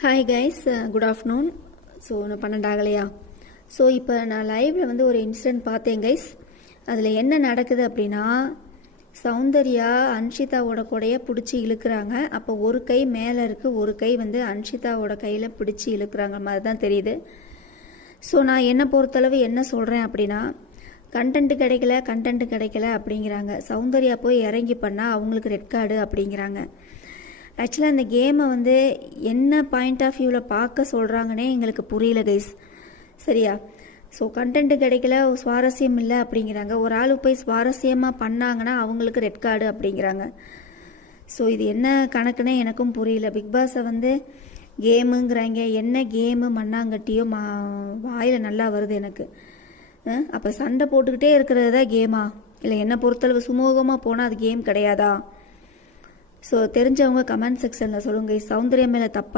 Hi guys, good afternoon. So நான் 12 ஆகலையா? So இப்போ நான் லைவில் வந்து ஒரு இன்சிடென்ட் பார்த்தேன் கைஸ். அதில் என்ன நடக்குது அப்படின்னா, சௌந்தர்யா அன்ஷிதாவோட கூடையை பிடிச்சி இழுக்கிறாங்க. அப்போ ஒரு கை மேலே இருக்குது, ஒரு கை வந்து அன்ஷிதாவோட கையில் பிடிச்சி இழுக்கிறாங்க மாதிரி தான் தெரியுது. ஸோ நான் என்னை பொறுத்தளவு என்ன சொல்கிறேன் அப்படின்னா, கண்டென்ட் கிடைக்கல அப்படிங்கிறாங்க. சௌந்தர்யா போய் இறங்கி பண்ணால் அவங்களுக்கு ரெட் கார்டு அப்படிங்கிறாங்க. ஆக்சுவலாக இந்த கேமை வந்து என்ன பாயிண்ட் ஆஃப் வியூவில் பார்க்க சொல்கிறாங்கன்னே எங்களுக்கு புரியல கைஸ். சரியா? ஸோ கண்டென்ட் கிடைக்கல, சுவாரஸ்யம் இல்லை அப்படிங்கிறாங்க. ஒரு ஆள் போய் சுவாரஸ்யமாக பண்ணாங்கன்னா அவங்களுக்கு ரெட் கார்டு அப்படிங்கிறாங்க. ஸோ இது என்ன கணக்குன்னே எனக்கும் புரியல. பிக் பாஸை வந்து கேமுங்கிறாங்க. என்ன கேமு மண்ணாங்கட்டியோ வாயில் நல்லா வருது எனக்கு. அப்போ சண்டை போட்டுக்கிட்டே இருக்கிறது தான் கேமா? இல்லை என்னை பொறுத்தளவு சுமூகமாக போனால் அது கேம் கிடையாதா? ஸோ தெரிஞ்சவங்க கமெண்ட் செக்ஷனில் சொல்லுங்கள். சௌந்தர்யா மேலே தப்பா